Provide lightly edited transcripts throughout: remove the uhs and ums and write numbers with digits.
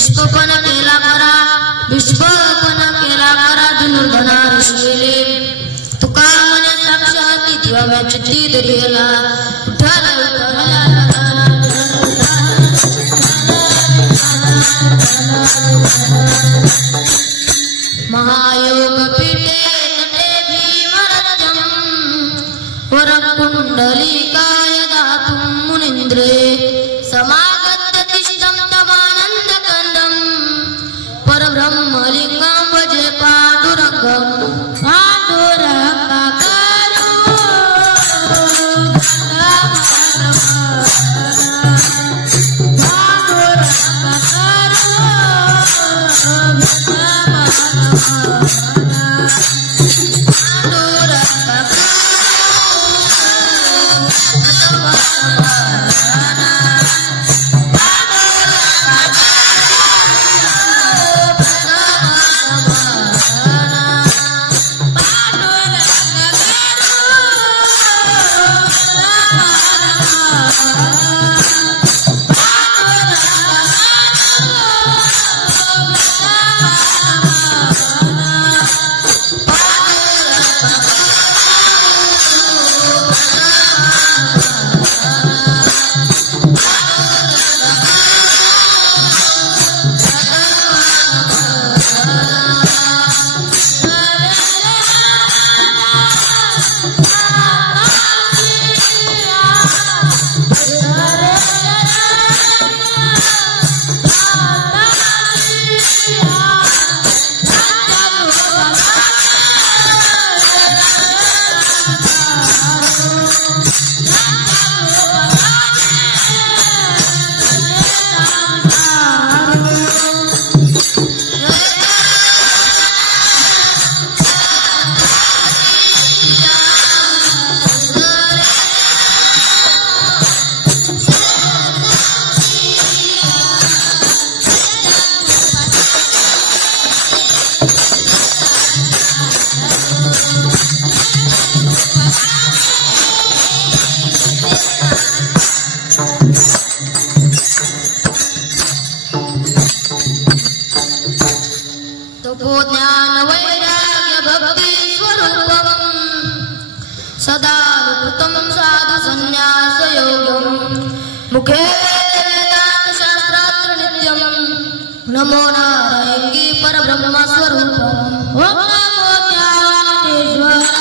निष्पपन केला करा विष्पपन केला करा धनुर्धना ऋषीले तुका मने साक्ष की दिवा चिट्ठी दरियला महायोग पीठे तटे भीमरजम वरकुंडलिकाय दातुं मुनीन्द्रे समागत्य तिष्ठं तमानंद कंदम परब्रह्मलिंगं भजे पांडुरंगं सदा कृतं साधु संन्यास योगं मुखे शास्त्रात्र नित्यं नमो नारायणी परब्रह्म स्वरूपम् ओम नमो ज्ञानेश्वराय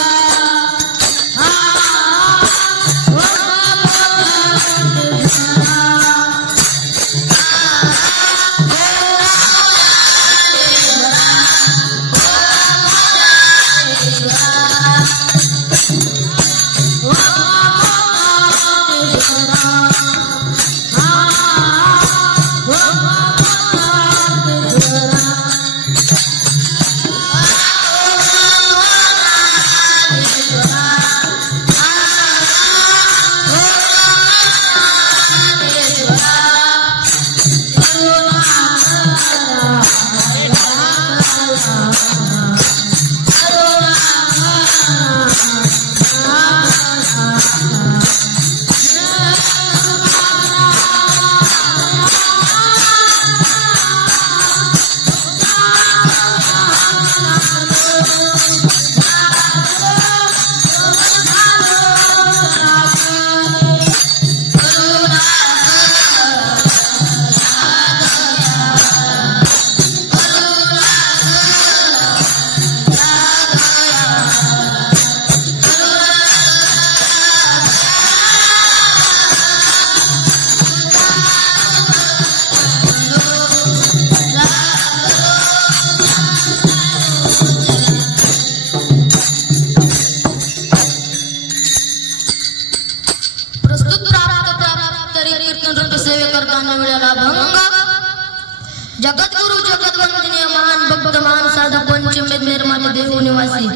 जगद्गुरु जगद्वंदनीय महान भक्त महान साधक पंचमेध निर्माण देव निवासी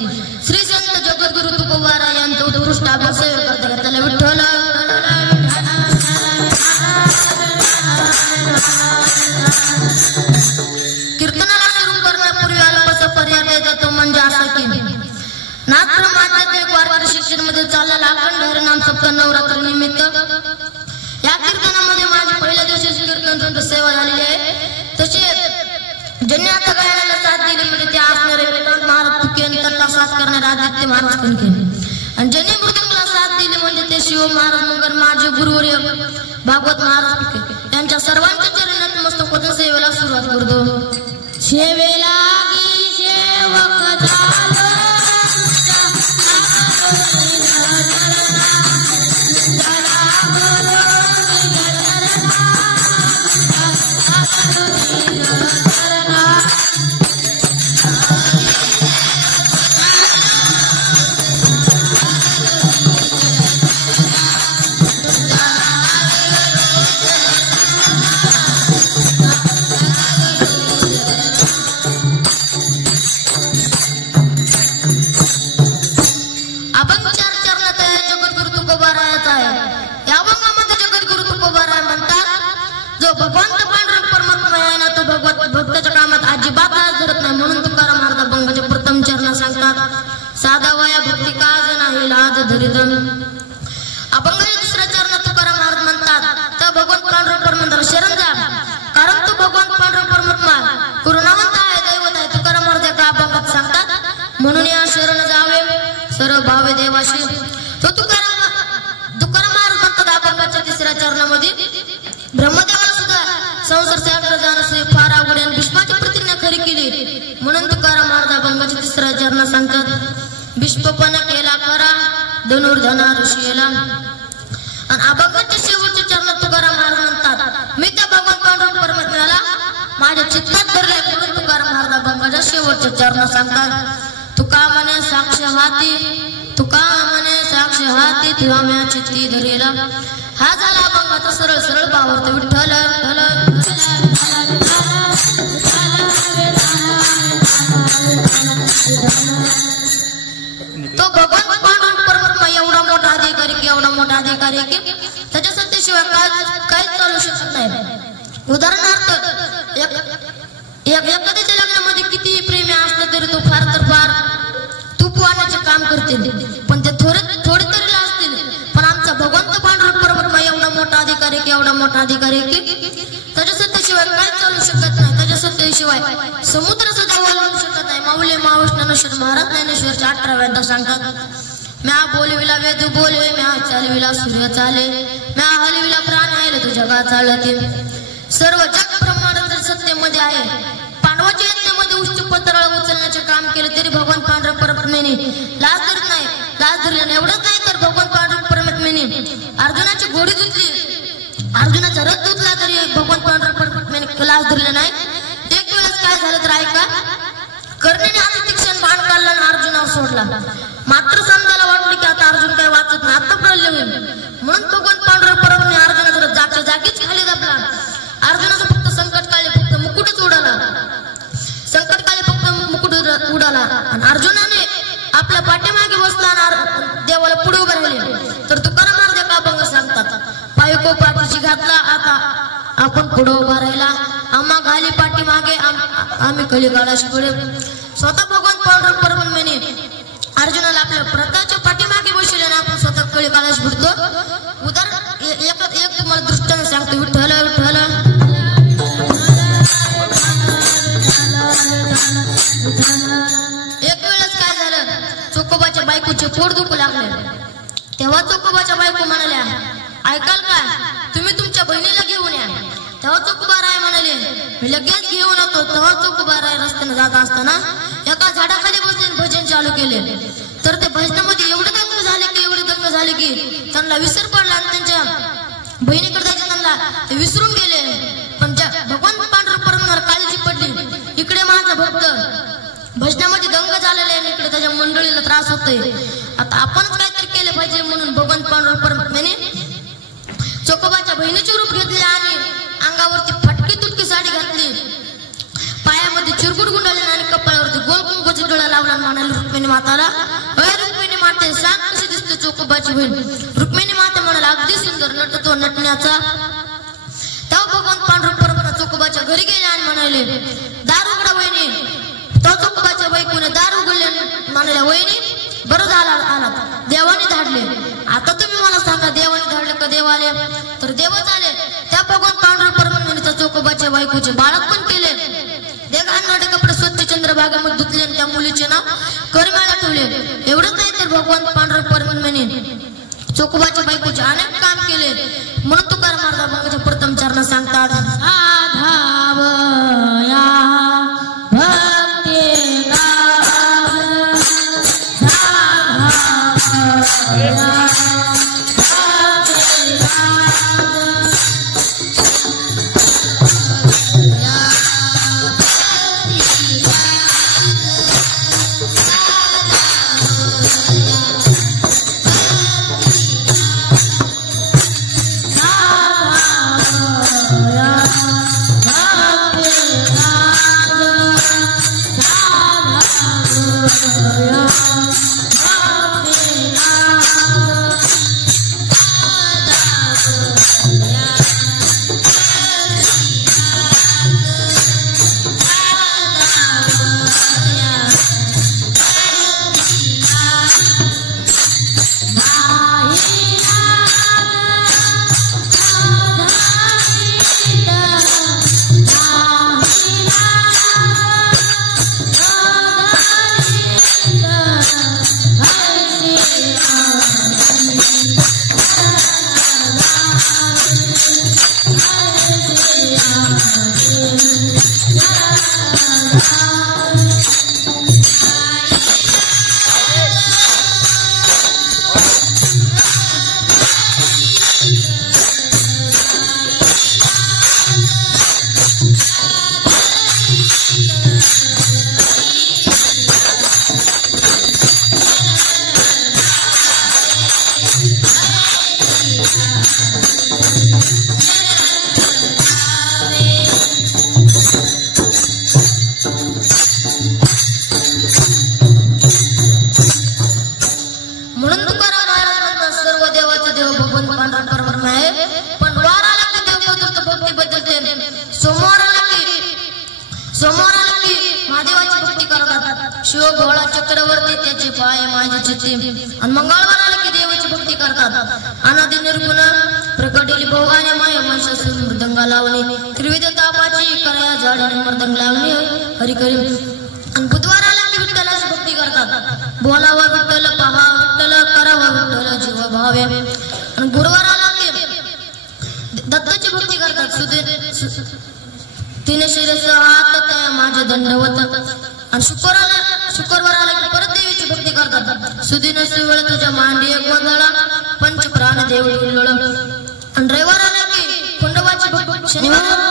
श्री संत जगद्गुरु तुकोबारा यांचा उत्कृष्ट अभ्यास करता त्याला विठ्ठल कीर्तनाला सुरू करण्यापूर्वी अल्पसा पर्याय द्यायचा तो म्हणजे असा की नात्र मान्यते वारकरी शिक्षण मध्ये चाललेला अखंड हरिनाम सप्ताह नवरात्री निमित्त या कीर्तनामध्ये माझी पहिल्या दिवशी कीर्तन सेवा झालेली आहे तसे आदित्य महाराज कणके आणि ज्यांनी मृदंगाला साथ दिली म्हणजे ते शिव महाराज मंगल माझे गुरुवर्य भागवत महाराज पिके यांच्या सर्वांच्या चरणात मस्तक सेवेला सुरुवात करतो. सेवेला सेवक झालो म्हणून या शरण जावे सर्व भावे देवाशी. तो तुकाराम महाराज म्हणतात अभंगाच्या तिसऱ्या चरणामध्ये ब्रह्मदेवाला सुद्धा संसार सागर जाणसे फार अवघड आणि भीष्माची प्रतिज्ञा खरी केली म्हणून तुकाराम महाराज अभंगाच्या तिसऱ्या चरणात सांगतात भीष्मपणा केला खरा धनुर्धना ऋषीला. आणि अभंगाच्या शेवटच्या चरणात तुकाराम महाराज म्हणतात मी त्या भगवान पांडुरंग परमेश्वराला माझ्या चित्तात धरले म्हणून तुकाराम महाराज अभंगाच्या शेवटच्या चरणात सांगतात तुका मने साक्ष हाती तेव्हा म्या चित्ती धरेला. हा झाला अभंगाचा सरळ सरळ भावार्थ. विठ्ठल तो भगवान पांडुरंग परमात्मा एवढा मोठा अधिकारी की त्याच्या सत्तेशिवाय काहीच चालू शकत नाही. उदाहरणार्थ एखाद्याच्या लग्नामध्ये किती प्रेमी असलं तरी तो फार तर फार तूप वाहण्याचे काम करतील पण ते थोडे तरी असतील. पण आमचा भगवंत पांडुरंग परमात्मा एवढा मोठा अधिकारी की त्याच्या सत्तेशिवाय काय चालू शकत नाही. त्याच्या सत्तेशिवाय समुद्र सुद्धा वळवू शकत नाही. माऊली महाविष्णुनेश्वर महाराज ज्ञानेश्वरच्या 18व्या अध्यायात सांगतात म्या बोलविला वेद बोले म्या चालविला सूर्य चाले म्या हलविला प्राण आहे तुझ्या जगा चालते. सर्व जग ब्रह्मांड सत्तेमध्ये आहे. पांडवाच्या यज्ञामध्ये उच्च पत्राला उचलण्याचे काम केले तरी भगवान पांडुरंग परमात्म्याने लाज धरत नाही. लाज धरल्याने एवढंच नाही तर भगवान पांडुरंग परमात्म्याने अर्जुनाची घोडी धुतली अर्जुनाचा रथ धुतला तरी भगवान पांडुरंग परमात्म्याने लाज धरले नाही. एक वेळेस काय झालं तर ऐका कर्णीने आता तीक्ष्ण बाण काढला आणि अर्जुनावर सोडला. मात्र समजायला वाटलं की आता अर्जुन काय वाचत नाही आता प्रलय होईल म्हणून भगवान पांडुरंग परमात्म्याने अर्जुनाचा जागच्या जागीच खाली दाबला. अर्जुनाचं फक्त संकटकाळी फक्त मुकुटच उडाला आणि अर्जुनाने आपल्या पाठीमागे बसला आणि देवाला पुढे उभे राहिले. तर तुकाराम महाराज एका अभंग सांगतात पायको पाठीशी घातला आता आपण पुढे उभा राहिला आम्हा घाली पाठीमागे आम्ही कलिकाळाशी पुढे. स्वतः भगवान पांडुरंग परमात्म्याने अर्जुनाला आपल्या प्रताच्या पाठीमागे बसवले आणि आपण स्वतः कलिकाळाशी पुढतो. उदाहरण एक तुम्हाला दृष्टांत सांगतो. विठ्ठल एक वेळेस काय झालं चोकोबाच्या बायकोचे पोट दुखू लागले. तेव्हा चोकोबाच्या बायको म्हणाल्या ऐकाल काय तुम्ही तुमच्या बहिणीला घेऊन या. तेव्हा चोकोबा राय म्हणाले मी लगेच घेऊन येतो. तेव्हा चोकोबा राय रस्त्याने जात असताना एका झाडाखाली बसले भजन चालू केले. तर ते भजनामध्ये एवढे दंग झाले की त्यांना विसर पडला आणि त्यांच्या बहिणीकडे जायचे त्यांना ते विसरून गेले. पण भगवान पांडुरंग परमात्म्याला काळजी पडली इकडे माझा भक्त भजनामध्ये दंग झालेला आहे इकडे त्याच्या मंडळीला त्रास होतोय आता आपणच काहीतरी केले पाहिजे म्हणून भगवान पांडुरंग परमात्म्याने चोकोबाच्या बहिणीचे रूप घेतले आणि अंगावरती फटकी तुटकी साडी घातली पायामध्ये चिरगुट गुंडाळले आणि कपाळावरती गोल कुंकूचा डोळा लावला म्हणाले रुक्मिणी माताला रुक्मिणी माते सांग कशी दिसते चोकोबाची बहीण. रुक्मिणी माता म्हणाला अगदी सुंदर नटतो नटण्याचा. तेव्हा भगवान पांडुरंग परमात्मा चोकोबाच्या घरी गेले आणि म्हणाले दार उघडा वहिनी. तो चोकोबाच्या बायकोने दार उघडले म्हणाल्या वहिनी बरं आला देवाने धाडले. आता तुम्ही मला सांगा देवाने धाडले का देव आले. तर देवच आले. त्या भगवान पांडुरंग परमात्म्याने त्या चोकोबाच्या बायकोचे बाळक पण केले. ते घाणेरडे कपडे स्वच्छ चंद्रभागामध्ये धुतले त्या मुलीचे नाव करमाळा ठेवले. एवढंच नाही तर भगवान पांडुरंग परमात्म्याने चोखोबाच्या बायकोचे अनेक काम केले. म्हणून तुकाराम महाराज प्रथम चरण सांगतात साधावया भक्ती चक्रवर्ती त्याचे पाय माझे चित्ते आणि मंगळवार आले की देवाची भक्ती करतात. अनादि निर्गुण प्रकटिली भोगाने माय महिषासुर मृदंग लावणे त्रिविध तापाची कराया झाडे मृदंग लावणे हरी करी. आणि बुधवार आला की विठ्ठलाची भक्ती करतात. बोलावा विठ्ठल पहा विठ्ठल करावा विठ्ठल जीव भावे. आणि गुरुवार आला की दत्ताची भक्ती करतात. तिने शिरस हात त्या माझे दंडवत. आणि शुक्रवार आला की परत देवीची भक्ती करतात. सुदिन सुवेळ तुझ्या मांडी गोंधळा पंच प्राण देव उल्लळ. आणि रविवार आला की खंडोबाची भक्ती. शनिवार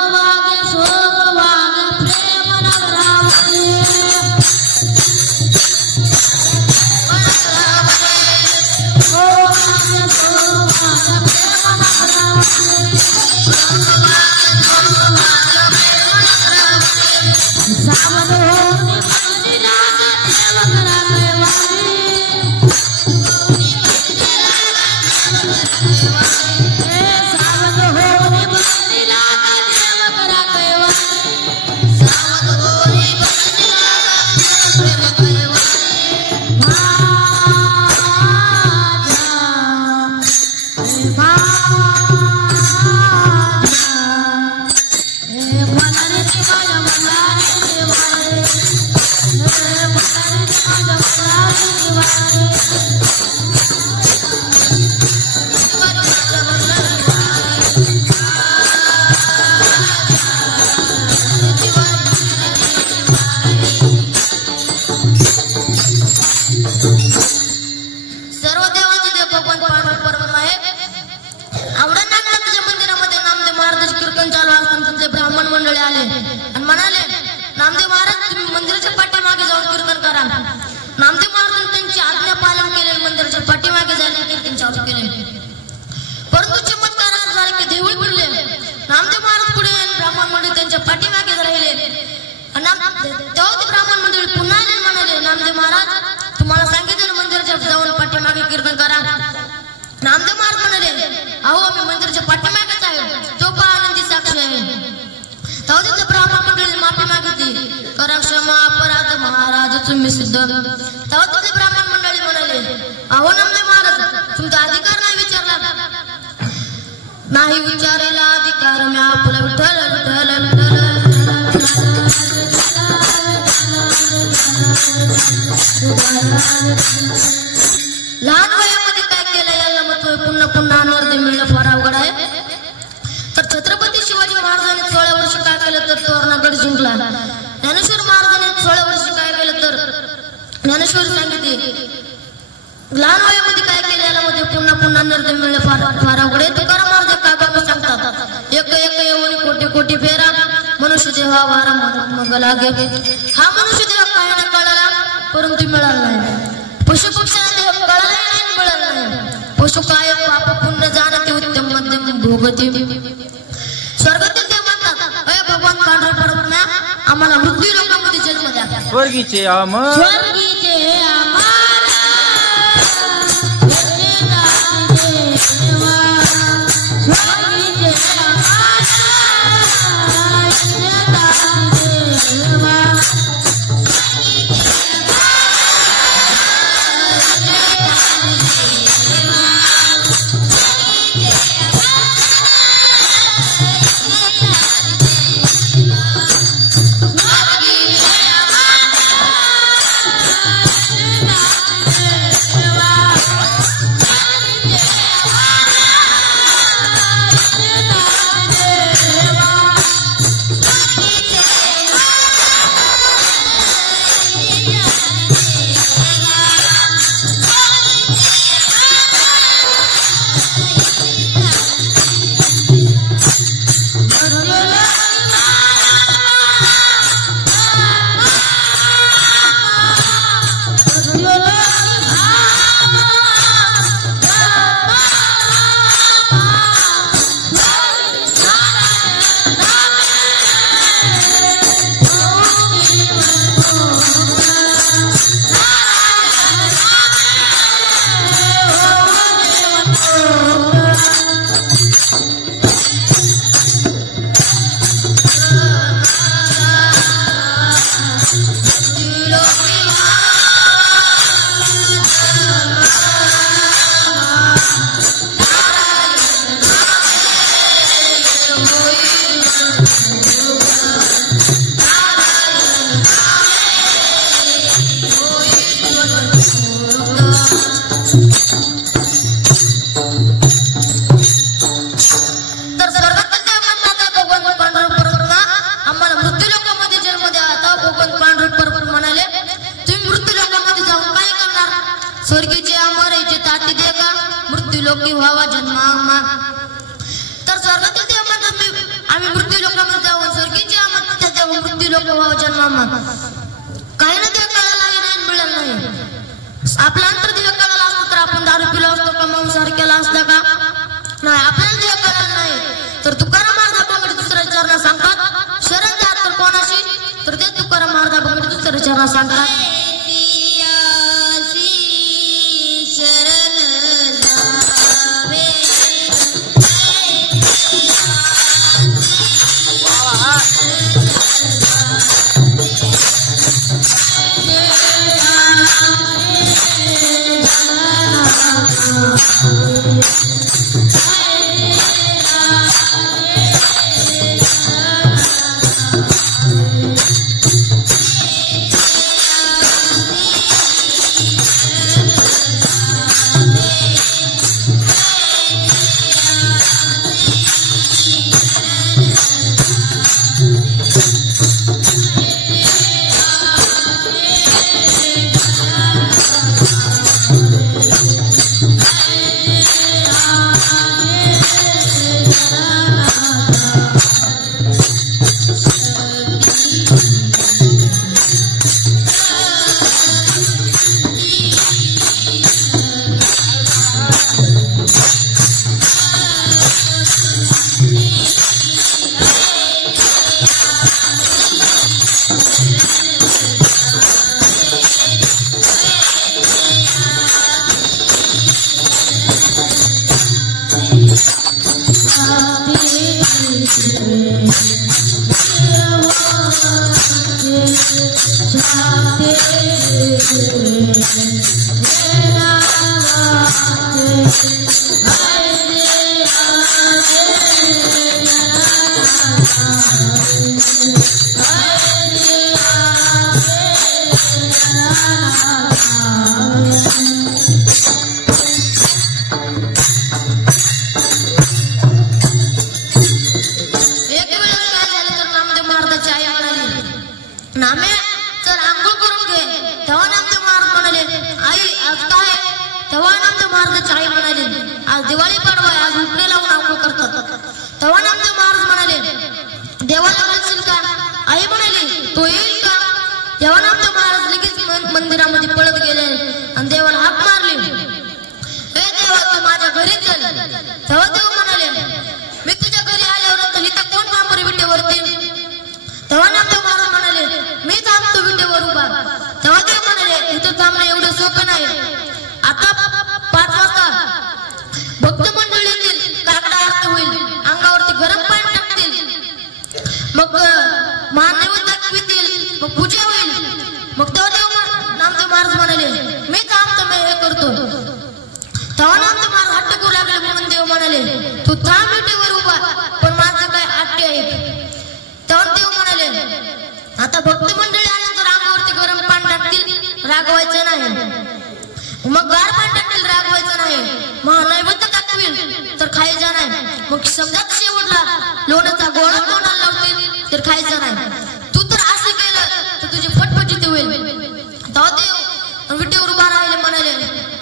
ब्राह्मण मंडळी म्हणाले अहो नामदेव महाराज तुमचा अधिकार नाही विचारला. नाही विचारायला अधिकार मी आपला विठ्ठल विठ्ठल विठ्ठल लहान वयामध्ये काय केलं याला महत्व पुन्हा पुन्हा अनवर्दी मिळणं फार अवघड आहे. तर छत्रपती शिवाजी महाराजांनी 16 वर्ष काय केलं तर तोरणागड जिंकला. ज्ञानेश्वर महाराजांनी 16 वर्ष काय केलं तर ज्ञानेश्वर सांगितले लहान वयामध्ये काय केलं याला मध्ये पुन्हा पुन्हा अनवर्दी मिळणं फार अवघड आहे. तुकाराम महाराज काय बाबा सांगतात एक एक येऊन कोटी कोटी फेरा मनुष्य देहा वारा मग लागे. हा मनुष्य देह काय ना कळाला परंतु मिळाला नाही. पशु पक्षाला देह कळाला नाही मिळाला नाही. पशु काय पाप पुण्य जाणते उत्तम मध्यम भोगते. स्वर्गातील देव म्हणतात अय भगवान पांढरे परमात्मा आम्हाला मृत्यू लोकांमध्ये जन्म द्या. स्वर्गीचे स्वर्गीचे अमरायचे ताटी दे का मृत्यू लोकी व्हावा जन्मा. तर स्वर्गातील देव म्हणतात आम्ही मृत्यू लोकांमध्ये जाऊन स्वर्गीचे अमर जाऊन मृत्यू लोक व्हावा जन्मा. काही ना ते कळायला नाही मिळालं नाही. आपला अंतर देव कळाला असतो तर आपण दारू पिलो असतो का मांसाहार केला असता का नाही. आपल्याला देव कळालं नाही तर तुकाराम महाराज दुसऱ्या चरणा सांगतात शरण जा तर कोणाशी तर ते तुकाराम महाराज दुसऱ्या चरणा सांगतात Ah आज दिवाळी पाडवा आहे, आज उपणे लावून आंघोळ करतात. तेव्हा नामदेव महाराज म्हणाले देवाला बोलशील का? आई म्हणाली तो येईल का? तेव्हा नामदेव महाराज लगेच मंदिरामध्ये पळत गेले आणि देवाला हाक मारली, हे देवा तू माझ्या घरी चल. तेव्हा देव म्हणाले मी तुझ्या घरी आल्यावर इथं कोण थांबरे विटेवरती? तेव्हा नामदेव महाराज म्हणाले मी थांबतो विटेवर उभा. तेव्हा देव म्हणाले इथं थांबणं एवढं सोपं नाही. आता 5 वाजता भक्त मंडळी येतील, काकडा आरती होईल, अंगावरती गरम पाणी टाकतील, मग महानैवेद्य दाखवतील, मग पूजा होईल. मग तेव्हा नामदेव महाराज म्हणाले मी थांबतो, मी हे करतो. तेव्हा नामदेव महाराज हट्ट करू लागले म्हणून देव म्हणाले तू थांब विटेवर उभा, पण माझं काय हट्टी आहे. तेव्हा देव म्हणाले आता भक्त मंडळी आल्यानंतर अंगावरती गरम पाणी टाकतील, रागवायचं नाही. मग गार पाणी टाकतील, रागवायचं नाही. महानैवेद्य दाखवील तर खायचं नाही. मग समजा शेवटला लोण्याचा गोळा तोंडाला लावतील तर खायचं नाही. तू तर असं केलं तर तुझी फटफटीत होईल. तेव्हा देव विटेवर उभा राहिले म्हणाले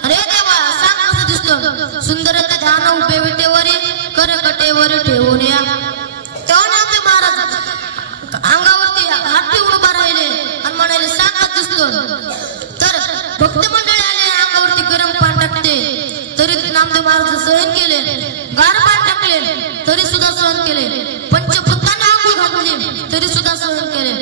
अरे देवा सांग कसं दिसतो? सुंदर ध्यान उभे विटेवरी करकटेवर ठेवून या. तेव्हा नामदेव महाराज अंगावरती हात ठेवून उभा राहिले आणि म्हणाले सांग कसं दिसतो? तर भक्त मंडळी आले, अंगावरती गरम पाणी टाकते तरी नामदेव महाराज सहन केले, गार पाणी टाकले तरी सुद्धा सहन केले, पंचभूतांना आंघोळ घातली तरी सुद्धा सहन केले.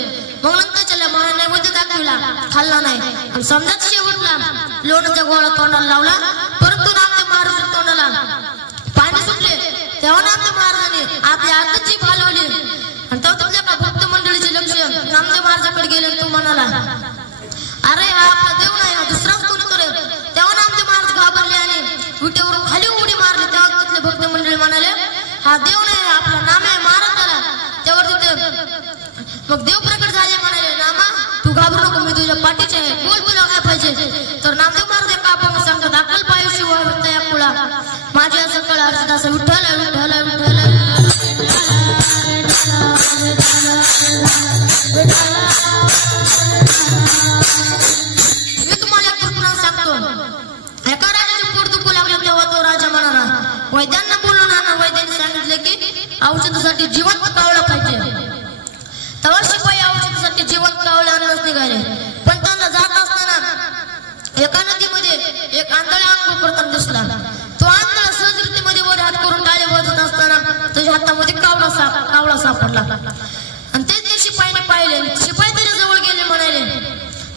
मग नंतर त्याला महानैवेद्य दाखविला, खाल्ला नाही. आणि समजाच शेवटला लोण्याचा गोळा तोंडाला लावला, परंतु नामदेव महाराज तोंडाला पाणी सुटले. तेव्हा नामदेव महाराजांनी आपली आतची घालवली आणि तेव्हा तुमच्या का भक्त मंडळीचे लक्ष नामदेव महाराजांकडे गेले. तो म्हणाला अरे हा आपला देव नाही, हा दुसराच कोणी करेल. तेव्हा नामदेव महाराज घाबरले आणि विटेवरून खाली उडी मारली. तेव्हा तिथले भक्त मंडळी म्हणाले हा देव नाही, आपला नाम आहे, मारा त्याला. त्यावर तिथे मग देव प्रकट झाले, म्हणाले नामा तू घाबरू नको, मी तुझ्या पाठीचे आहे, बोल तुला काय पाहिजे. तर नामदेव महाराज एका अभंग सांगतात अक्कल पायू शिवाय तया कुळा माझी असं कळ अर्चदास विठ्ठल विठ्ठल विठ्ठल. मी तुम्हाला एक पुराण सांगतो. एका राजाचे पोट दुखू लागलं तेव्हा तो राजा म्हणाला वैद्यांना बोलून आणा. वैद्यांनी सांगितले की औषधासाठी जिवंत कावळा पाहिजे. तेव्हा शिपाई औषधासाठी जिवंत कावळे आणूनच निघाले. पण त्यांना जात असताना एका नदीमध्ये एक आंधळा आंघोळ करताना दिसला. तो आंधळा सहजरीतीमध्ये वर हात करून टाळे वाजत असताना त्याच्या हातामध्ये कावळा सापडला. आणि तेच शिपाईने पाहिले. शिपाई त्याच्या जवळ गेले, म्हणाले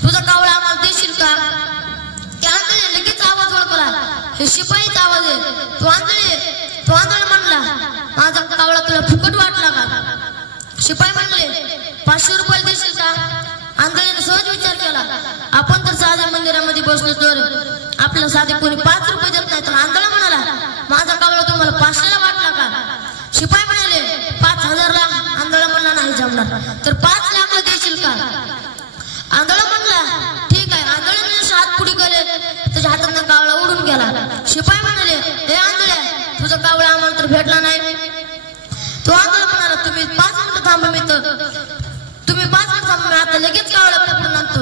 तुझा कावळा आम्हाला देशील का? त्या आंधळे लगेच आवाज ओळखला, हे शिपाईचा आवाज आहे. तो आंधळ म्हणला माझा कावळा तुला फुकट वाटला का? शिपाई म्हणले 500 रुपये देशील का? आंधळीने सहज विचार केला आपण तर साध्या मंदिरामध्ये बसलो तर आपल्याला साधे कोणी 5 रुपये देत नाही. तर आंधळा म्हणाला माझा कावळा तुम्हाला 500ला वाटला का? शिपाई म्हणाले 5000ला. आंधळा म्हणला नाही जमणार. तर 5 लाखला देशील का? आंधळा म्हणला ठीक आहे. आंधळीने हात पुढे केले, त्याच्या हातातून कावळा उडून गेला. शिपाई म्हणाले हे आंधळ्या तुझा कावळा आम्हाला तर भेटला नाही. तो आंधळा म्हणाला तुम्ही 5 मिनिटं थांबा, मी तुम्ही 5 मिनिटं थांबा, मी आता लगेच कावळा पकडून आणतो.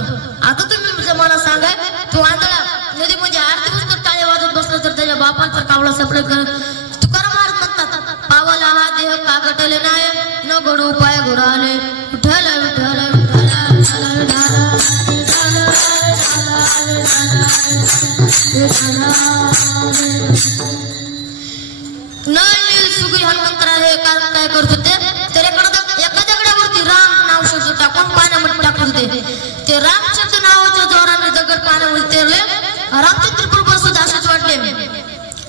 आता तुम्ही मला सांगा. तो आंधळा नदीमध्ये आरती बसतो, टाळे वाजत बसला तर त्याच्या बापांचा कावळा सापडेल का? तुकाराम महाराज म्हणतात पावाला हा देह कागटले नाही, न घडू पाय घोडाले विठ्ठल विठ्ठल सुगरी हनुमंतराव हे काय करत होते तर एका दगडावरती राम नाव शब्द टाकून पाण्यामध्ये टाकत होते. ते रामचंद्र नावाच्या जोराने दगड पाण्यामध्ये तेरले. रामचंद्र प्रभू सुद्धा असेच वाटले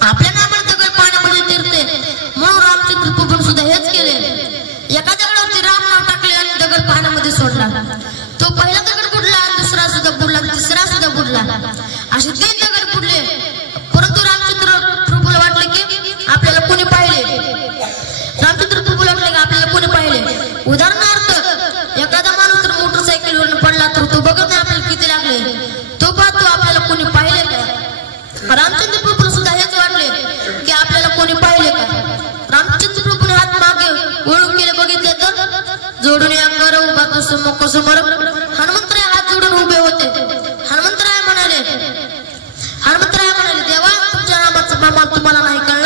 आपल्या नावाने दगड पाण्यामध्ये तेरते म्हणून रामचंद्र प्रभू सुद्धा हेच केले. एका दगडावरती राम नाव टाकले आणि दगड पाण्यामध्ये सोडला. तो पहिला दगड बुडला, दुसरा सुद्धा बुडला, तिसरा सुद्धा बुडला. असे 3 दगड बुडले. परंतु रामचंद्र प्रभूला वाटले की आपल्याला कोणी पाहिले. रामचंद्र प्रभूला वाटले की आपल्याला कोणी पाहिले. उदाहरणार्थ एखादा माणूस जर मोटरसायकलवरून पडला तर तो बघत नाही आपल्याला किती लागले, तो पाहतो आपल्याला कोणी पाहिले का. रामचंद्र प्रभूला सुद्धा हेच वाटले की आपल्याला कोणी पाहिले का. रामचंद्र प्रभूने हात मागे वळून केले, बघितले तर जोडून या कर उभा समोर हनुमंतराय हात जोडून उभे होते. हनुमंतराय म्हणाले देवा तुमच्या नामाचा मामा तुम्हाला नाही कळणार.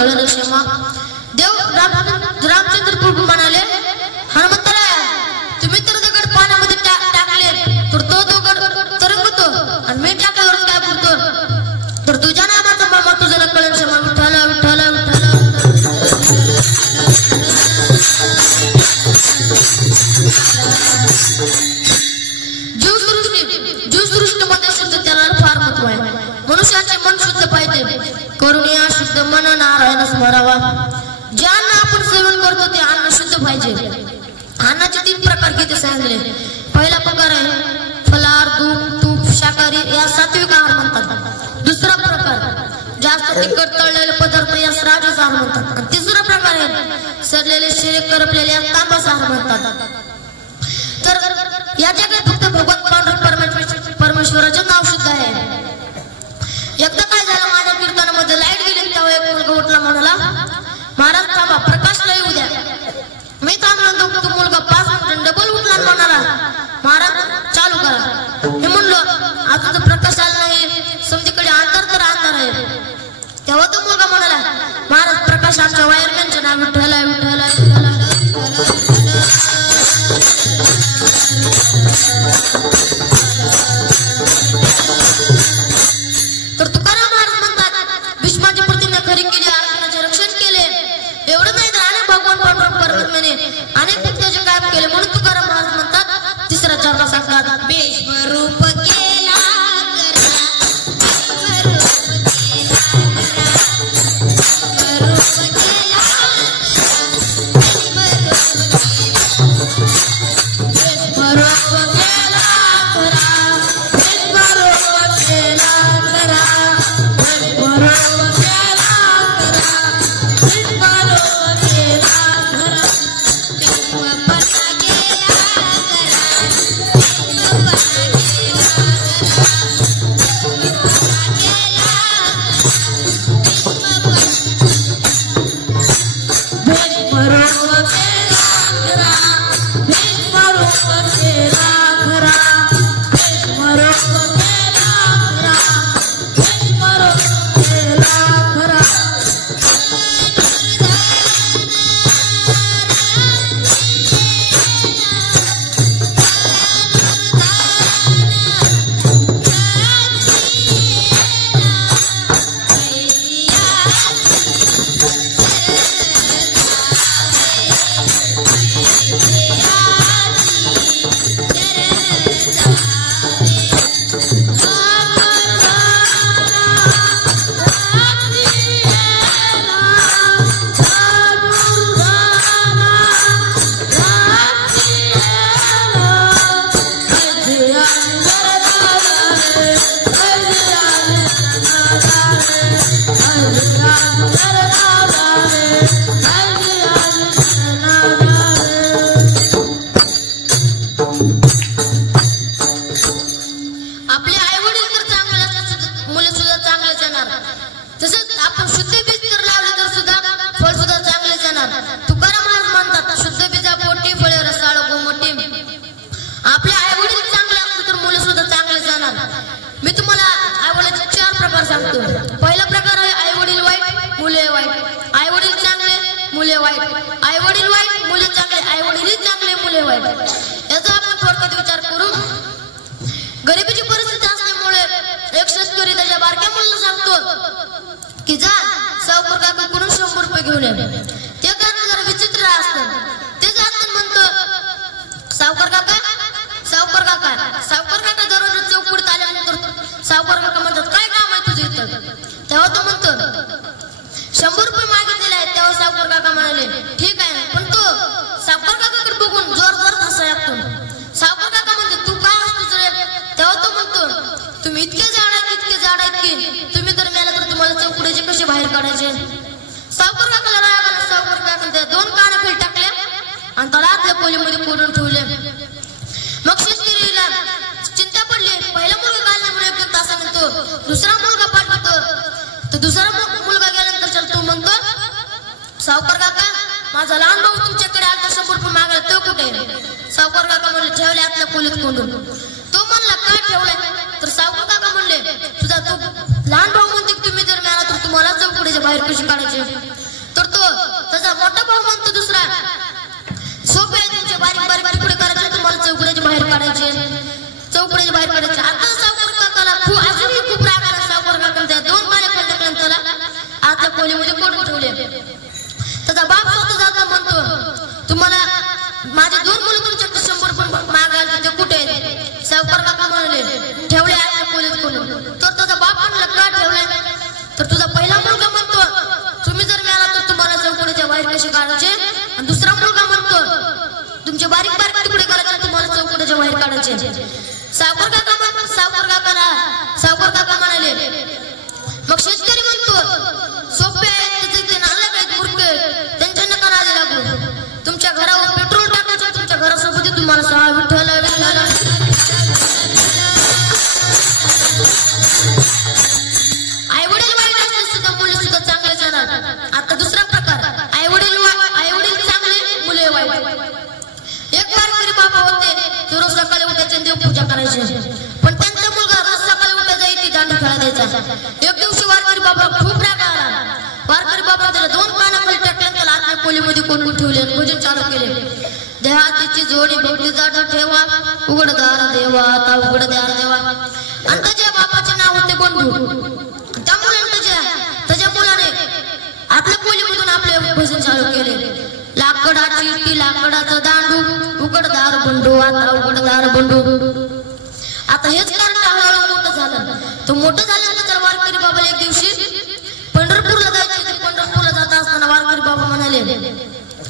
कळलं क्षमा. देव रामचंद्र प्रभू म्हणाले हनुमंतराया तुम्ही तर दगड पाण्यामध्ये टाकले तर तो दगड तरंगतो आणि मी टाकल्यावर काय बोलतो तर तुझ्या नामाचा मामा तुझ्याला कळलं क्षमा. विठ्ठल विठ्ठल विठ्ठल. जीवसृष्टीमध्ये शुद्धतेला फार महत्व आहे. मनुष्याचे मन शुद्ध पाहिजे. करुणिया शुद्ध मन नारायण स्मरावा. जे अन्न आपण सेवन करतो ते अन्न शुद्ध पाहिजे. अन्नाचे 3 प्रकार किती सांगितले. पहिला प्रकार आहे फलाहार दूध तूप शाकाहारी या सात्विक आहार म्हणतात. दुसरा प्रकार जास्त तिखट तळलेले पदार्थ या राजस आहार म्हणतात. आणि तिसरा प्रकार आहे सडलेले शिरे करपलेले या तामस आहार म्हणतात. तर या जगात फक्त भगवान पांडुरंग परमेश्वराचे नाव शुद्ध आहे. एकदा काय झालं माझ्या कीर्तनामध्ये लाईट गेली तेव्हा एक मुलगा उठला म्हणाला महाराज थांबा प्रकाश लय येऊ द्या. मी थांबलो तो मुलगा 5 मिनिट डबल उठला म्हणाला महाराज चालू करा. मी म्हणलो अजून तर प्रकाश आला नाही समजीकडे अंधार तर अंधार आहे. तेव्हा तो मुलगा म्हणाला महाराज प्रकाश आमच्या वायरमॅनचे नाव विठ्ठल आहे विठ्ठल आहे विठ्ठल आहे. तर तुकाराम महाराज म्हणतात भीष्माची प्रतिज्ञा खरी केली अर्जुनाचे रक्षण केले. एवढं नाही तर अनेक भगवान पांडुरंग परमात्म्याने अनेक भक्ताचे काम केले. म्हणून तुकाराम महाराज म्हणतात तिसरा चरला सांगतात भीष्म रूप केला पहिला प्रकार आहे आई वडील वाईट मुले वाईट. आई वडील चांगले मुले वाईट. आई वडील वाईट मुले चांगले. आई वडील चांगले मुले वाईट. याचा आपण थोडक्यात विचार करू. गरिबीची परिस्थिती असल्यामुळे एक शेतकरी त्याच्या बारक्या मुलाला सांगतो की जा सावकार काकाकडून 100 रुपये घेऊन ये. ते कारण जरा विचित्र असतं. ते जात म्हणतो सावकार काका सावकार काका. सावकार काका दररोज चौकडीत आल्यानंतर सावकार काका म्हणतात काय काम आहे तुझं इथं. तेव्हा तो म्हणतो 100 रुपये मागितलेले आहेत. तेव्हा सावकार काका म्हणाले ठीक आहे पण तो सावकार काकाकडे बघून जोर जोरात हसायला लागतो. सावकार काका म्हणतो तू काय हसतोस रे. तेव्हा तो म्हणतो तुम्ही इतके जाड आहेत की तुम्ही तर मेला तर तुम्हाला चौकड्याचे कसे बाहेर काढायचे. सावकार काकाला राग आला. सावकार काकाने 2 कानाखाली टाकल्या आणि त्याला आतल्या खोलीमध्ये कोरून ठेवले. मग शेतकरीला चिंता पडली. पहिला मुलगा घालण्यामुळे 1 तासाने तो दुसरा मुलगा पाठवतो. तर दुसरा मुलगा गेल्यानंतर तो म्हणतो सावकार काका माझा लहान भाऊ तुमच्याकडे आलता 100 रुपये मागायला तो कुठे. सावकार काका म्हणले ठेवले आतल्या खोलीत कोंडून. तो म्हणला काय ठेवलाय. तर सावकार काका म्हणले तुझा तो लहान भाऊ म्हणते तुम्ही जर मिळाला तर तुम्हाला चौकडीच्या बाहेर कशी काढायचे. तर तो त्याचा मोठा भाऊ म्हणतो दुसरा, सोपे आहे तुमचे बारीक बारीक तुकडे करायचे, तुम्हाला चौकड्याच्या बाहेर काढायचे, चौकड्याच्या बाहेर काढायचे. आता सावकार काकाला अजूनही खूप राग आला. सावकार काका त्या 2 पाण्या खाली त्याला आतल्या खोलीमध्ये कोंडून ठेवले. त्याचा बाप स्वतः जाता म्हणतो, तुम्हाला माझे 2 मुलं तुमच्याकडे 100 पण मागायला ते कुठे आहेत. सावकार काका म्हणाले, ठेवले आतल्या खोलीत कोंडून. तर त्याचा बाप म्हणला, का ठेवलाय. तर तुझा पहिला मुलगा म्हणतो, तुम्ही जर मिळाला तर तुम्हाला चौकड्याच्या बाहेर कसे काढायचे. आणि दुसरा मुलगा म्हणतो, तुमचे बारीक बारीक तुकडे करायचे, तुम्हाला चौकड्याच्या बाहेर काढायचे. सावकार काका म्हणाले, मग शेतकरी म्हणतो, सोपे आहेत ते नालायक आहेत, मूर्ख आहेत, त्यांच्या नका नादी लागू. तुमच्या घरावर पेट्रोल टाकायचं, तुमच्या घरासोबत तुम्हाला 6 विठ्ठल. आईवडील वाईट असले सुद्धा मुले सुद्धा चांगले जाणार. आता दुसरा प्रकार, आईवडील चांगले मुले वाईट. एक वारकरी बाबा होते, ते रोज सकाळी उठायचे देवपूजा करायचे, पण त्यांचा मुलगा रोज सकाळी उठायचा ती दांडी खेळायला द्यायचा. एक दिवशी वारकरी बाबा खूप राग आला. वारकरी बाबा त्याला 2 पानाखाली टाकले, त्याला आतल्या खोलीमध्ये कोंडून ठेवले, भजन चालू केले. देहाची जोडी भक्तीचा ठेवा, उघडदार देवा आता उघडदार देवा. आणि त्याच्या बापाचे नाव होते बंडू. त्याच्या मुलाने आपल्या खोलीमधून आपले भजन चालू केले. लाकडाची ती लाकडाचं दांडू, उघडदार बंडू आता उघडदार बंडू. आता हेच कारण हळूहळू मोठं झालं. तो मोठं झाल्यानंतर वारकरी बाबाला एक दिवशी पंढरपूरला जायचे. पंढरपूरला जात असताना वारकरी बाबा म्हणाले,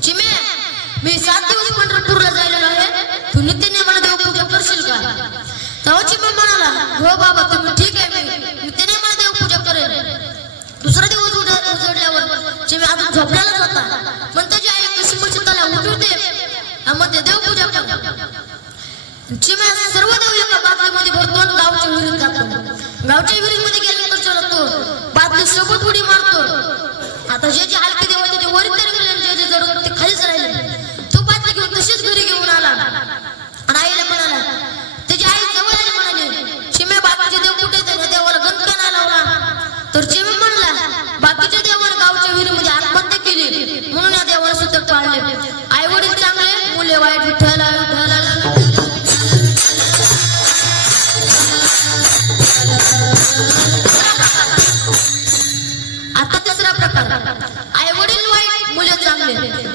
चिमे मी 7 दिवस पंढरपूरला जायला आहे, तू नित्याने मला देवपूजा करशील का. तेव्हा चिमे म्हणाला, हो बाबा तुम्ही ठीक आहे, मी नित्याने मला देवपूजा करेल. दुसरा दिवस उजडल्यावर चिमे अजून झोपल्यालाच होता, पण त्याची आई कशी पशी त्याला उठवते, मध्ये देवपूजा कर. चिम्या सर्व देव एका बादलीमध्ये भरतो, गावच्या विहिरीत जातो. गावच्या विहिरीमध्ये गेल्यानंतर चला तो बादली सोबत उडी मारतो. आता जे जे हलके देव होते ते वरती रंगले, जे जड ते खालीच राहिले. तो बादली घेऊन तशीच घरी घेऊन आला. आणि आईला म्हणाला, त्याची आई जवळ आली, म्हणाले, चिम्या बाकीचे देव कुठे, त्या देवाला गंध का नाही लावला. तर चिम्या म्हणला, बाकीच्या देवाने गावच्या विहिरीमध्ये आत्महत्या केली, म्हणून या देवाला सुद्धा पाळले. आई वडील चांगले, मुले वाईट. विठ्ठल आता तिसरा प्रकार, आई वडील वाईट, मुले चांगले.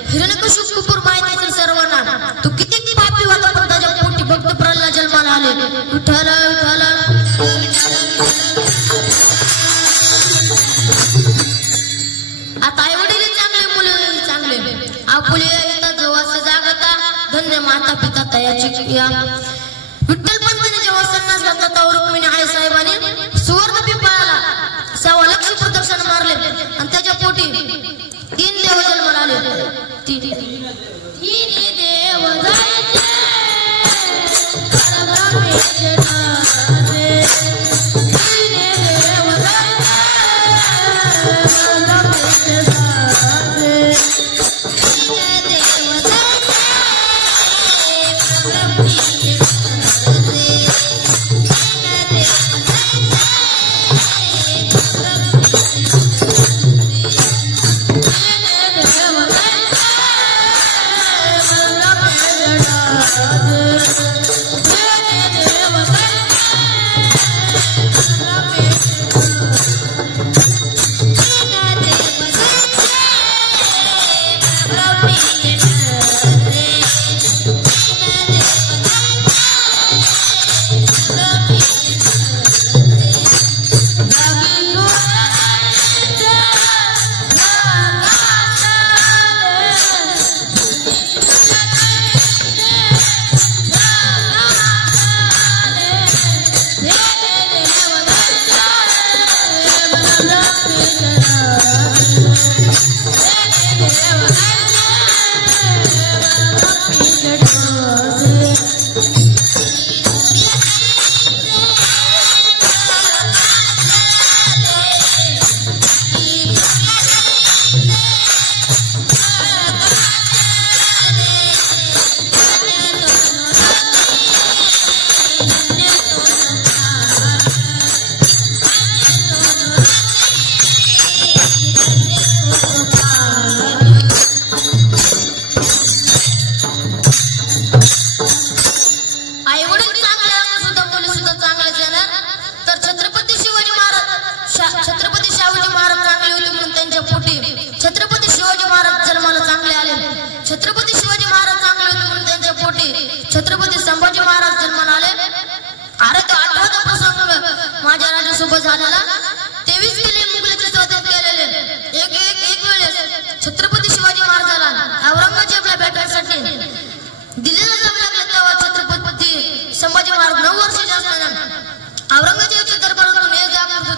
हिरण्यकशिपू कुपूर माहिती असेल सर्वांना, तो किती पापी होता, पण त्याच्या पोटी भक्त प्रल्हाद जन्माला आले. विठ्ठल विठ्ठल. आता आई वडील चांगले, मुले चांगले. आपुले येता जवळ जागता, धन्य माता पिता तयाची या. विठ्ठल पंताने जेव्हा संन्यास घातला तेव्हा रुक्मिणी आई साहेबांनी सुवर्ण पिंपळाला 1.25 लाख प्रदक्षिणा मारले, आणि त्याच्या पोटी 3 देव जन्माला आले. 3 देव जायचे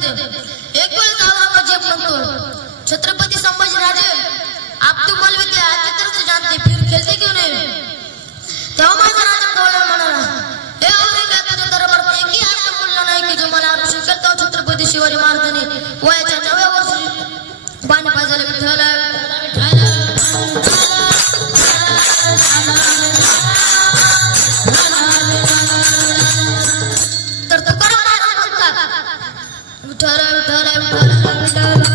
एक वेळेस औरंगजेब म्हणतो छत्रपति संभाजीराजे आप तो बल विद्या अच्छी तरह से जानते फिर खेलते क्यों नहीं? तेव्हा माझा राजा डोळे म्हणाला हे औरंगजेब तुझ्या दरबारात एकही असं बोलला नाही की जो मला आरू शकेल. तेव्हा छत्रपती शिवाजी महाराजांनी वयाच्या 9व्या वर्षी पाणी पाजायला विठ्ठला तर तुकाराम महाराज म्हणतात विठ्ठल विठ्ठल विठ्ठल विठ्ठल